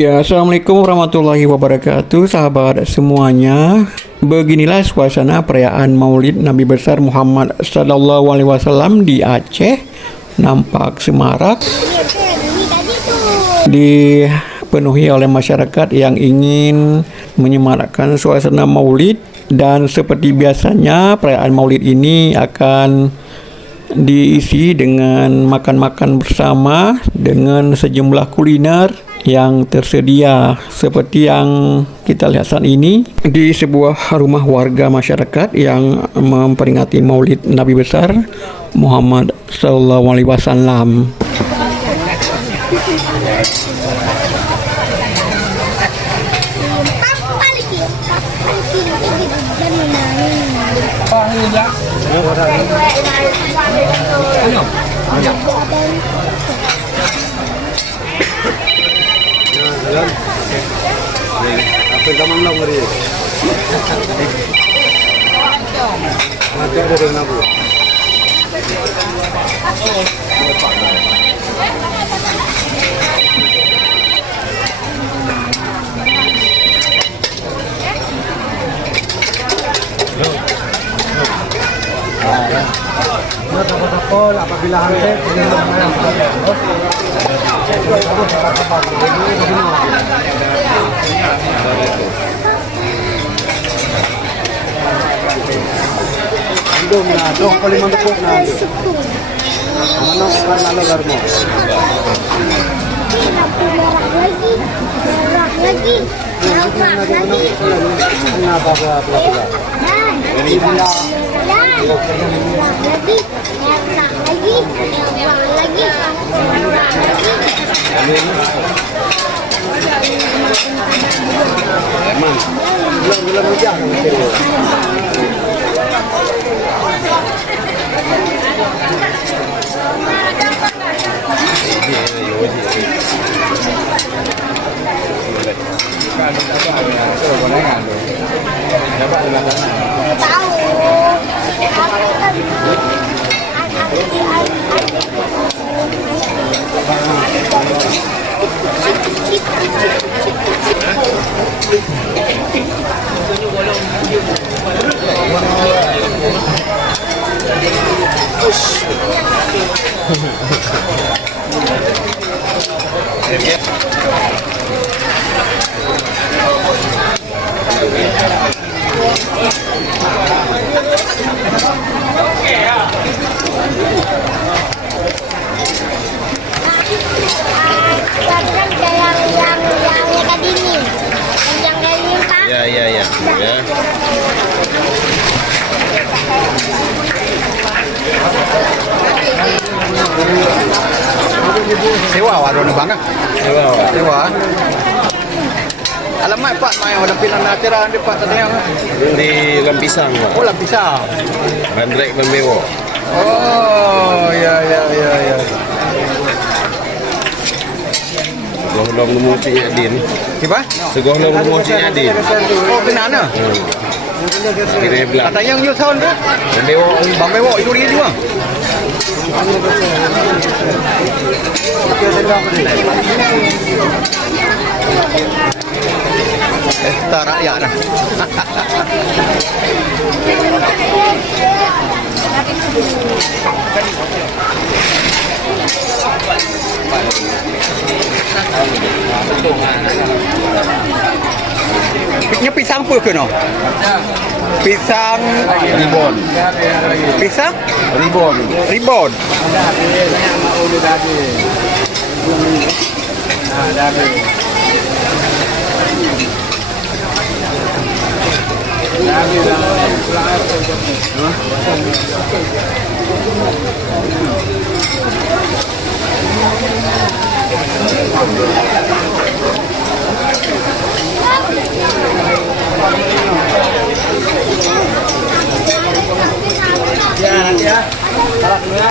Ya, Assalamualaikum warahmatullahi wabarakatuh, sahabat semuanya. Beginilah suasana perayaan Maulid Nabi besar Muhammad Sallallahu Alaihi Wasallam di Aceh. Nampak semarak, dipenuhi oleh masyarakat yang ingin menyemarakkan suasana Maulid. Dan seperti biasanya, perayaan Maulid ini akan diisi dengan makan-makan bersama dengan sejumlah kuliner yang tersedia seperti yang kita lihat saat ini di sebuah rumah warga masyarakat yang memperingati Maulid Nabi besar Muhammad Sallallahu Alaihi Wasallam. Apa kamu nak beri? Macam ada nak buat. Protokol apabila hantar dong na dong paling mantap na mana kan lalu garmo merah lagi kenapa buat ini benda belum hujan Ya. sewa warna bangga sewa alamat Pak mai ada pilang acara di Pak tadi yang Di Lampisang, Pak. oh bisa Bandrek Memewo. oh ya Segohlong nemu Cik Yadin. siapa Segohlong nemu Cik Yadin. oh kenana Kira belah. katanya yang new tahun tu Memewo. Bang Mewok itu dia juga tak rakyat dah Nya pisang apa ke no? Pisang Ribon. pisang Ribon. ribon.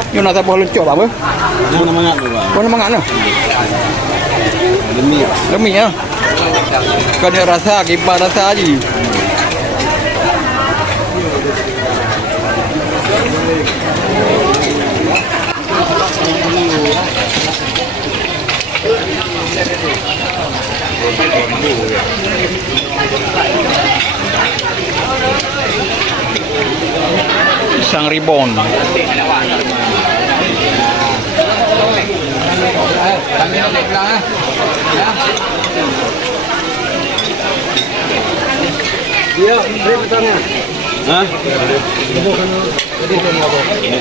Yo nak tambah lencok apa? Mana mangat tu, Pak? Mana mangat no? Demi. Demi ya. Kan dia rasa kipas rasa aja. Isang ribbon. Iya, beri petangnya. Hah? Ini